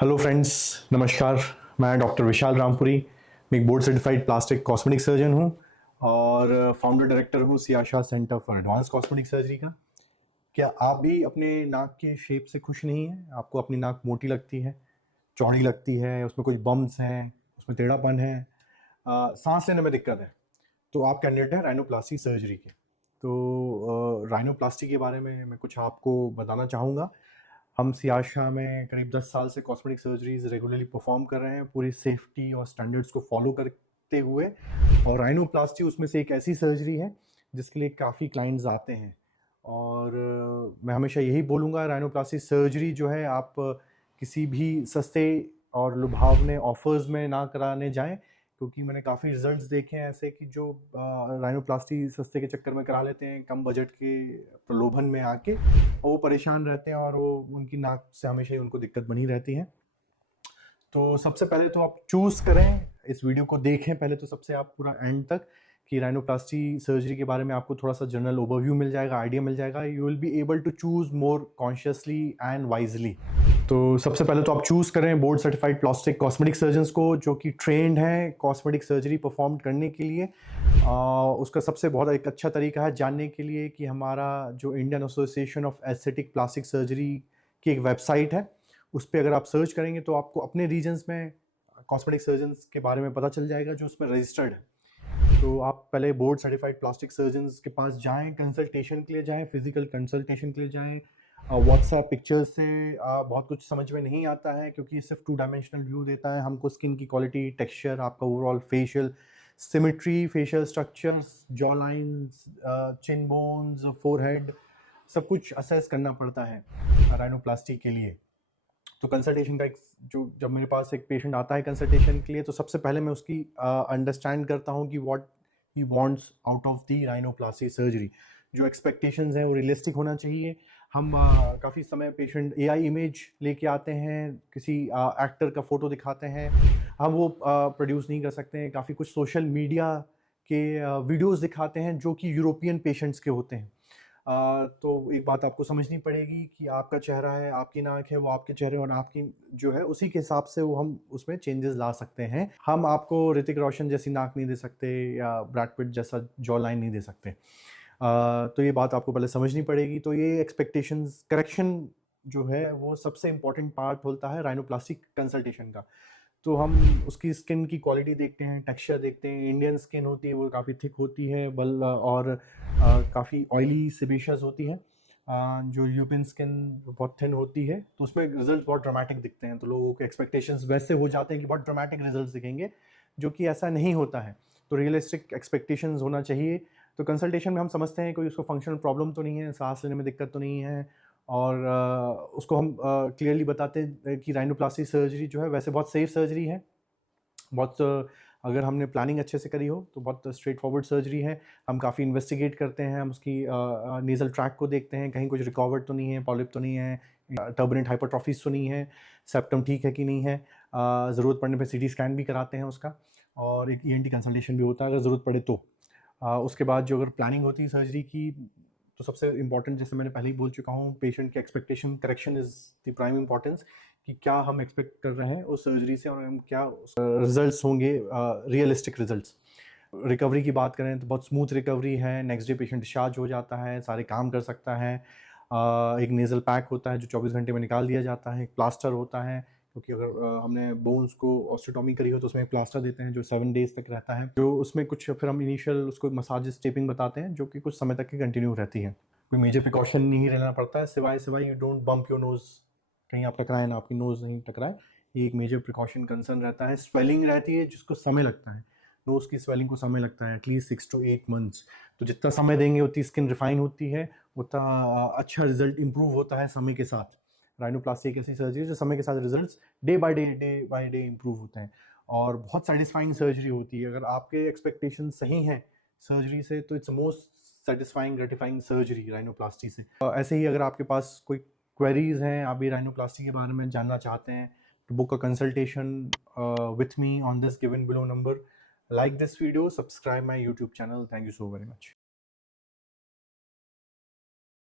Hello friends, नमस्कार। मैं doctor विशाल रामपुरी, मैं एक board certified plastic cosmetic surgeon हूँ और फाउंडर डायरेक्टर हूँ Siyasha centre for advance cosmetic surgery का। क्या आप भी अपने नाक के शेप से खुश नहीं हैं? आपको अपनी नाक मोटी लगती है, चौड़ी लगती है, उसमें कुछ बम्प्स हैं, उसमें टेढ़ापन है, सांस लेने में दिक्कत है, तो आप कैंडिडेट हैं राइनोप्लास्टी सर्जरी के। तो राइनोप्लास्टी के बारे में मैं कुछ आपको बताना चाहूँगा। हम सियाशा में करीब 10 साल से कॉस्मेटिक सर्जरीज रेगुलरली परफॉर्म कर रहे हैं, पूरी सेफ्टी और स्टैंडर्ड्स को फॉलो करते हुए। और राइनोप्लास्टी उसमें से एक ऐसी सर्जरी है जिसके लिए काफ़ी क्लाइंट्स आते हैं। और मैं हमेशा यही बोलूँगा, राइनोप्लास्टी सर्जरी जो है आप किसी भी सस्ते और लुभावने ऑफर्स में ना कराने जाएं, क्योंकि मैंने काफ़ी रिजल्ट्स देखे हैं ऐसे कि जो राइनोप्लास्टी सस्ते के चक्कर में करा लेते हैं, कम बजट के प्रलोभन में आके, और वो परेशान रहते हैं और वो उनकी नाक से हमेशा ही उनको दिक्कत बनी रहती है। तो सबसे पहले तो आप चूज़ करें, इस वीडियो को देखें पहले तो सबसे आप पूरा एंड तक, कि राइनोप्लास्टी सर्जरी के बारे में आपको थोड़ा सा जनरल ओवरव्यू मिल जाएगा, आइडिया मिल जाएगा। You will be able to choose more consciously and wisely. तो सबसे पहले तो आप चूज़ करें board certified plastic cosmetic surgeons को, जो कि ट्रेंड हैं कॉस्मेटिक सर्जरी परफॉर्म करने के लिए। उसका सबसे बहुत एक अच्छा तरीका है जानने के लिए कि हमारा जो Indian association of aesthetic plastic surgery की एक वेबसाइट है, उस पर अगर आप सर्च करेंगे तो आपको अपने रीजन्स में कॉस्मेटिक सर्जन्स के बारे में पता चल जाएगा जो उसमें रजिस्टर्ड है। तो आप पहले बोर्ड सर्टिफाइड प्लास्टिक सर्जन्स के पास जाएं, कंसल्टेशन के लिए जाएं, फिजिकल कंसल्टेशन के लिए जाएं। व्हाट्सएप पिक्चर्स से बहुत कुछ समझ में नहीं आता है, क्योंकि ये सिर्फ 2 डायमेंशनल व्यू देता है हमको। स्किन की क्वालिटी, टेक्सचर, आपका overall facial symmetry, facial structures, jaw lines, chin bones, forehead, सब कुछ असेस करना पड़ता है राइनोप्लास्टी के लिए। तो कंसल्टेशन का एक जो जब मेरे पास एक पेशेंट आता है कंसल्टेशन के लिए, तो सबसे पहले मैं उसकी अंडरस्टैंड करता हूँ कि what he wants out of the rhinoplasty surgery. जो एक्सपेक्टेशंस हैं वो रियलिस्टिक होना चाहिए। हम काफ़ी समय पेशेंट एआई इमेज लेके आते हैं, किसी एक्टर का फ़ोटो दिखाते हैं, हम वो प्रोड्यूस नहीं कर सकते हैं। काफ़ी कुछ सोशल मीडिया के वीडियोस दिखाते हैं जो कि यूरोपियन पेशेंट्स के होते हैं। तो एक बात आपको समझनी पड़ेगी कि आपका चेहरा है, आपकी नाक है, वो आपके चेहरे और आपकी जो है उसी के हिसाब से वो हम उसमें चेंजेस ला सकते हैं। हम आपको ऋतिक रोशन जैसी नाक नहीं दे सकते या ब्रैड पिट जैसा जॉ लाइन नहीं दे सकते। तो ये बात आपको पहले समझनी पड़ेगी। तो ये एक्सपेक्टेशंस करेक्शन जो है वो सबसे इम्पोर्टेंट पार्ट होता है राइनोप्लास्टिक कंसल्टेशन का। तो हम उसकी स्किन की क्वालिटी देखते हैं, टेक्सचर देखते हैं। इंडियन स्किन होती है वो काफ़ी थिक होती है, और काफ़ी ऑयली सिबेशियस होती है। जो यूरोपियन स्किन बहुत थिन होती है, तो उसमें रिजल्ट बहुत ड्रामेटिक दिखते हैं। तो लोगों के एक्सपेक्टेशंस वैसे हो जाते हैं कि बहुत ड्रामेटिक रिजल्ट दिखेंगे, जो कि ऐसा नहीं होता है। तो रियलिस्टिक एक्सपेक्टेशंस होना चाहिए। तो कंसल्टेशन में हम समझते हैं कोई उसको फंक्शनल प्रॉब्लम तो नहीं है, सांस लेने में दिक्कत तो नहीं है, और उसको हम क्लियरली बताते हैं कि राइनोप्लास्टी सर्जरी जो है वैसे बहुत सेफ सर्जरी है। बहुत अगर हमने प्लानिंग अच्छे से करी हो तो बहुत स्ट्रेट फॉरवर्ड सर्जरी है। हम काफ़ी इन्वेस्टिगेट करते हैं, हम उसकी नेज़ल ट्रैक को देखते हैं, कहीं कुछ रिकवर्ड तो नहीं है, पॉलिप तो नहीं है, टर्बुलेंट हाइपरट्रॉफीज तो नहीं है, सेप्टम ठीक है कि नहीं है। ज़रूरत पड़ने पे सीटी स्कैन भी कराते हैं उसका, और एक ईएनटी कंसल्टेशन भी होता है अगर ज़रूरत पड़े तो। उसके बाद जो अगर प्लानिंग होती है सर्जरी की, तो सबसे इम्पॉर्टेंट, जैसे मैंने पहले ही बोल चुका हूँ, पेशेंट के expectation correction is the prime importance, कि क्या हम एक्सपेक्ट कर रहे हैं उस सर्जरी से और हम क्या रिजल्ट्स होंगे, रियलिस्टिक रिजल्ट्स। रिकवरी की बात करें तो बहुत स्मूथ रिकवरी है। नेक्स्ट डे पेशेंट डिस्चार्ज हो जाता है, सारे काम कर सकता है। एक नेज़ल पैक होता है जो 24 घंटे में निकाल दिया जाता है। एक प्लास्टर होता है, क्योंकि अगर हमने बोन्स को ऑस्टियोटॉमी करी हो तो उसमें एक प्लास्टर देते हैं जो 7 डेज तक रहता है, जो उसमें कुछ फिर हम इनिशियल उसको मसाज स्टेपिंग बताते हैं, जो कि कुछ समय तक की कंटिन्यू रहती है। कोई मेजर प्रिकॉशन नहीं रहना पड़ता है, सिवाय you don't bump your nose, कहीं आप टकराए ना, आपकी नोज नहीं टकराए। ये एक मेजर प्रिकॉशन कंसर्न रहता है। स्वेलिंग रहती है जिसको समय लगता है, नोज की स्वेलिंग को समय लगता है एटलीस्ट 6 to 8 months। तो जितना समय देंगे उतनी स्किन रिफाइन होती है, उतना अच्छा रिजल्ट इंप्रूव होता है समय के साथ। राइनोप्लास्टी एक ऐसी सर्जरी है जो समय के साथ results day by day improve होते हैं, और बहुत सेटिस्फाइंग सर्जरी होती है। अगर आपके एक्सपेक्टेशन सही हैं सर्जरी से, तो it's most satisfying gratifying surgery rhinoplasty से। ऐसे ही अगर आपके पास कोई क्वेरीज हैं, आप भी राइनोप्लास्टी के बारे में जानना चाहते हैं, to book a consultation with me on this given below number. Like this video, subscribe my YouTube channel. Thank you so very much.